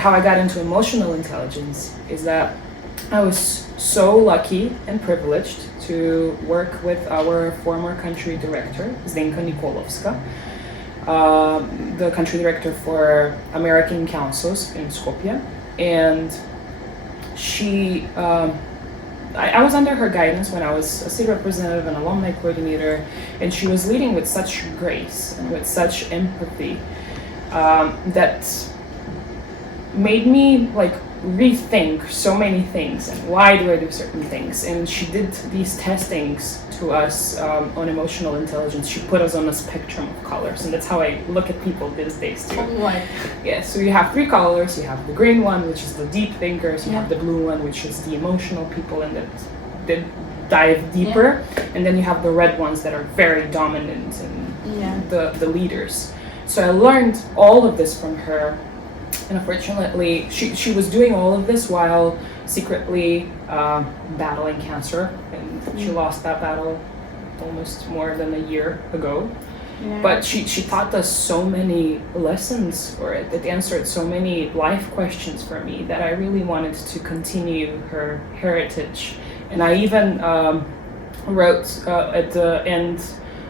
How I got into emotional intelligence is that I was so lucky and privileged to work with our former country director, Zdenka Nikolovska, the country director for American councils in Skopje. And I was under her guidance when I was a state representative and alumni coordinator, and she was leading with such grace and with such empathy that made me rethink so many things and why do I do certain things. And she did these testings to us on emotional intelligence. She put us on a spectrum of colors, and that's how I look at people these days too. Yeah, so you have 3 colors. You have the green one, which is the deep thinkers. You have the blue one, which is the emotional people and that dive deeper. And then you have the red ones that are very dominant and the leaders. So I learned all of this from her. And unfortunately, she was doing all of this while secretly battling cancer, and she lost that battle almost more than a year ago. Yeah. But she taught us so many lessons for it. It answered so many life questions for me that I really wanted to continue her heritage. And I even wrote at the end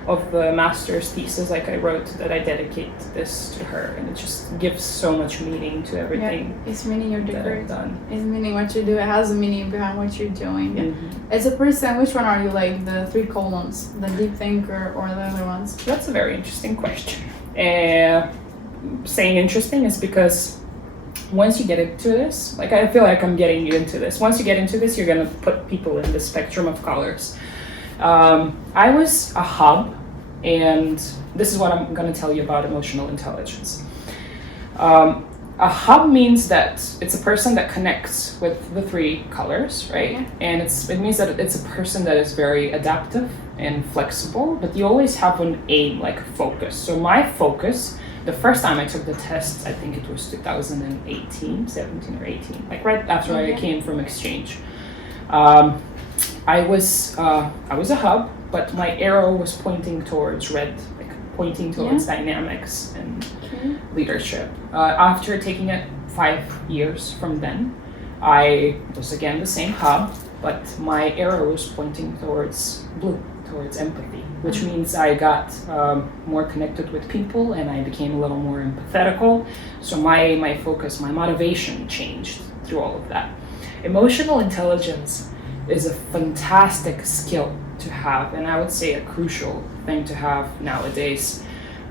of the master's thesis, I wrote that I dedicate this to her, and it just gives so much meaning to everything. Yeah, it's meaning your degree. I've done. It's meaning what you do. It has a meaning behind what you're doing. Mm-hmm. As a person, which one are you, the 3 columns, the deep thinker or the other ones? That's a very interesting question. Saying interesting is because once you get into this, I feel like I'm getting you into this. Once you get into this, you're gonna put people in the spectrum of colors. I was a hub, and this is what I'm going to tell you about emotional intelligence. A hub means that it's a person that connects with the 3 colors, right? Yeah. And it means that it's a person that is very adaptive and flexible, but you always have an aim, a focus. So my focus, the first time I took the test, I think it was 2018, 17 or 18, right after I came from exchange. I was a hub, but my arrow was pointing towards red, pointing towards dynamics and leadership. After taking it 5 years from then, I was again the same hub, but my arrow was pointing towards blue, towards empathy, which means I got more connected with people and I became a little more empathetical. So my focus, my motivation changed through all of that. Emotional intelligence is a fantastic skill to have, and I would say a crucial thing to have nowadays.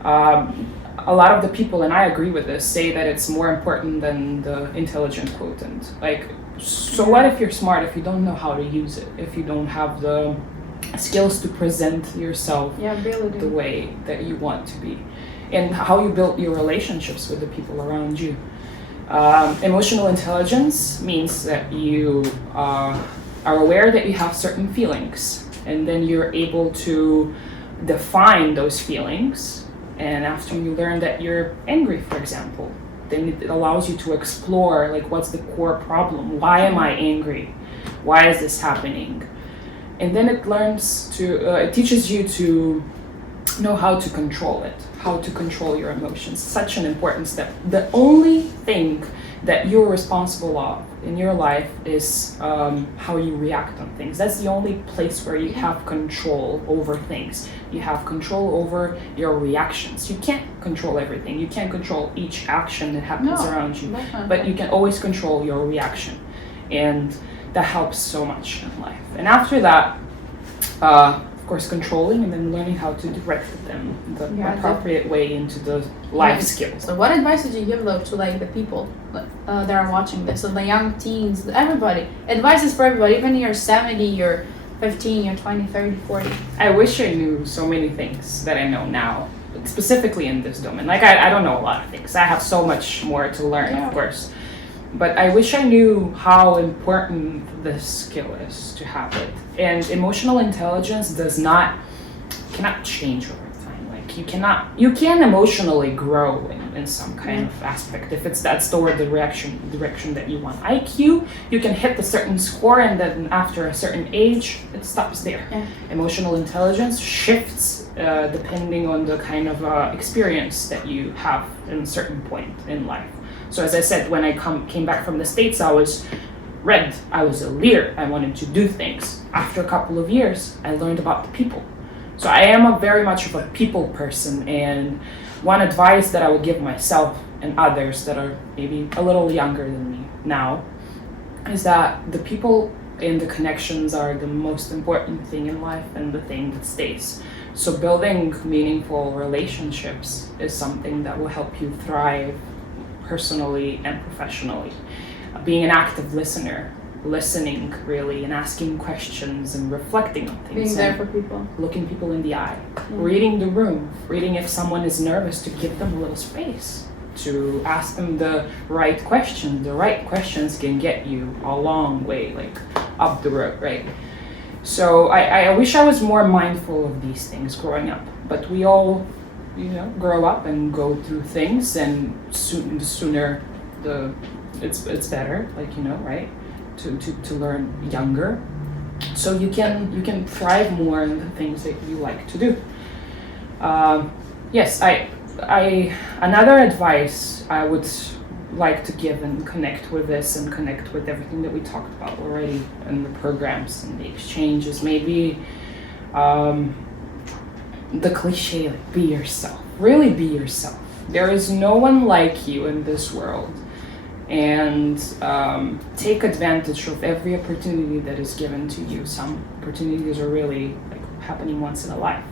A lot of the people, and I agree with this, say that it's more important than the intelligent quotient. So what if you're smart if you don't know how to use it, if you don't have the skills to present yourself the way that you want to be, and how you build your relationships with the people around you. Emotional intelligence means that you are aware that you have certain feelings, and then you're able to define those feelings. And after you learn that you're angry, for example, then it allows you to explore what's the core problem? Why am I angry? Why is this happening? And then it teaches you to know how to control it, how to control your emotions. Such an important step. The only thing that you're responsible of in your life is how you react on things. That's the only place where you have control over things. You have control over your reactions. You can't control everything. You can't control each action that happens around you, but you can always control your reaction. And that helps so much in life. And after that, of course, controlling and then learning how to direct them the appropriate way into the life skills. So what advice would you give though to the people that are watching this, so the young teens, everybody? Advice is for everybody, even you're 70, you're 15, you're 20, 30, 40. I wish I knew so many things that I know now, specifically in this domain. I don't know a lot of things. I have so much more to learn, of course. But I wish I knew how important this skill is to have it. And emotional intelligence cannot change over time. You can emotionally grow in some kind of aspect if that's toward the direction that you want. IQ, you can hit a certain score and then after a certain age, it stops there. Yeah. Emotional intelligence shifts depending on the kind of experience that you have in a certain point in life. So as I said, when I came back from the States, I was red. I was a leader. I wanted to do things. After a couple of years, I learned about the people. So I am a very much of a people person, and one advice that I would give myself and others that are maybe a little younger than me now is that the people and the connections are the most important thing in life and the thing that stays. So building meaningful relationships is something that will help you thrive personally and professionally. Being an active listener, listening really and asking questions and reflecting on things. Being there for people. Looking people in the eye. Reading the room. Reading if someone is nervous, to give them a little space. To ask them the right questions. The right questions can get you a long way, like up the road, right? So I wish I was more mindful of these things growing up. But we all, grow up and go through things, and the sooner it's better, right? To learn younger, so you can thrive more in the things that you like to do. Yes, I another advice I would like to give and connect with this and connect with everything that we talked about already in the programs and the exchanges, maybe the cliche, like be yourself. Really be yourself. There is no one like you in this world. And take advantage of every opportunity that is given to you. Some opportunities are really happening once in a life.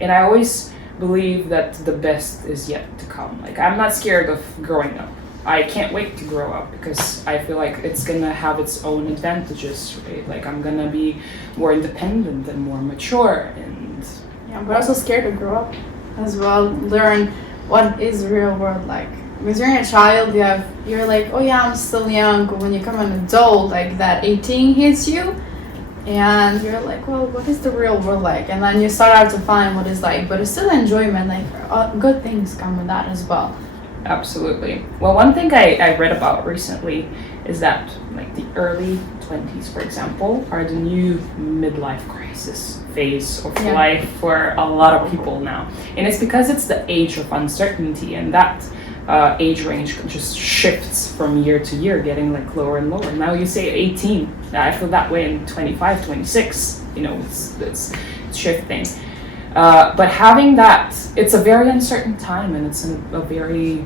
And I always believe that the best is yet to come. I'm not scared of growing up. I can't wait to grow up because I feel like it's gonna have its own advantages, right? I'm gonna be more independent and more mature, and but also scared to grow up as well. Learn what is the real world like. Because when you're a child, you're like, oh yeah, I'm still young. But when you become an adult, that 18 hits you, and you're like, well, what is the real world like? And then you start out to find what it's like, but it's still enjoyment. Good things come with that as well. Absolutely. Well, one thing I read about recently is that the early 20s, for example, are the new midlife crisis phase of life for a lot of people now. And it's because it's the age of uncertainty, and that age range just shifts from year to year, getting lower and lower. Now you say 18, I feel that way in 25, 26, it's shifting. But having that, it's a very uncertain time, and it's a very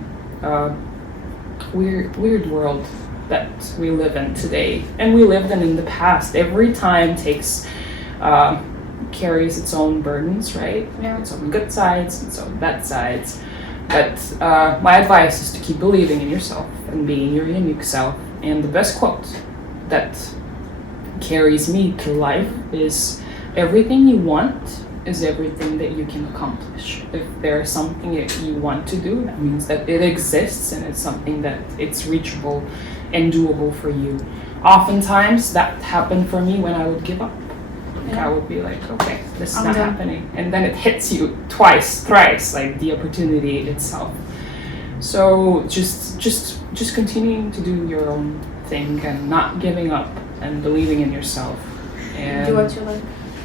weird world that we live in today, and we lived in the past. Every time carries its own burdens, right? Yeah. Its own good sides, its own bad sides. But my advice is to keep believing in yourself and being your unique self. And the best quote that carries me through life is, everything you want is everything that you can accomplish. If there's something that you want to do, that means that it exists and it's something that it's reachable and doable for you. Oftentimes that happened for me when I would give up. I would be like, okay, this is not happening. And then it hits you twice, thrice, the opportunity itself. So just continuing to do your own thing and not giving up and believing in yourself. And do what you like.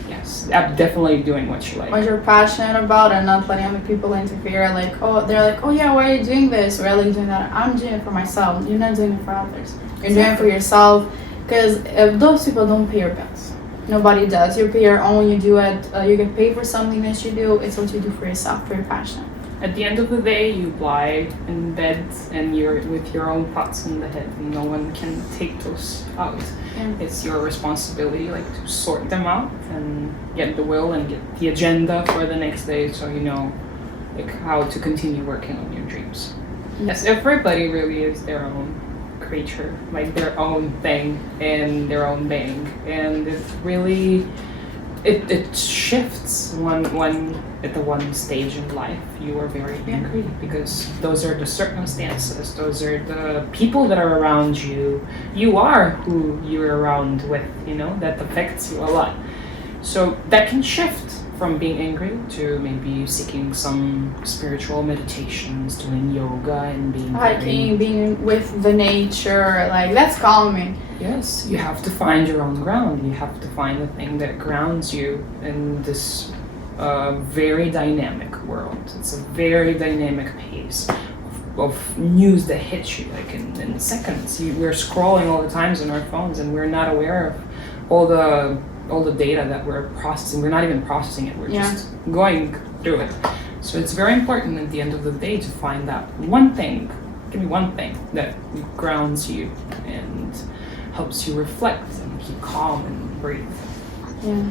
Yes, definitely doing what you like. What you're passionate about, and not letting other people interfere. They're like, oh yeah, why are you doing this? Or are you doing that? I'm doing it for myself. You're not doing it for others. You're doing it for yourself. Because if those people don't pay your bills, nobody does. You pay your own. You do it. You get paid for something that you do. It's what you do for yourself, for your passion. At the end of the day, you lie in bed and you're with your own thoughts in the head, and no one can take those out. Yeah. It's your responsibility, to sort them out and get the will and get the agenda for the next day, so you know, how to continue working on your dreams. Yes, everybody really is their own creature, their own thing and their own being, and it's really. It shifts when at the one stage in life you are very angry, because those are the circumstances, those are the people that are around you. You are who you're around with, that affects you a lot. So that can shift from being angry to maybe seeking some spiritual meditations, doing yoga and being hiking, being with the nature, that's calming. Yes, you have to find your own ground. You have to find the thing that grounds you in this very dynamic world. It's a very dynamic pace of of news that hits you like in seconds. We're scrolling all the times on our phones, and we're not aware of all the data that we're processing. We're not even processing it. We're just going through it. So it's very important at the end of the day to find that one thing. Give me one thing that grounds you and helps you reflect and keep calm and breathe. Yeah.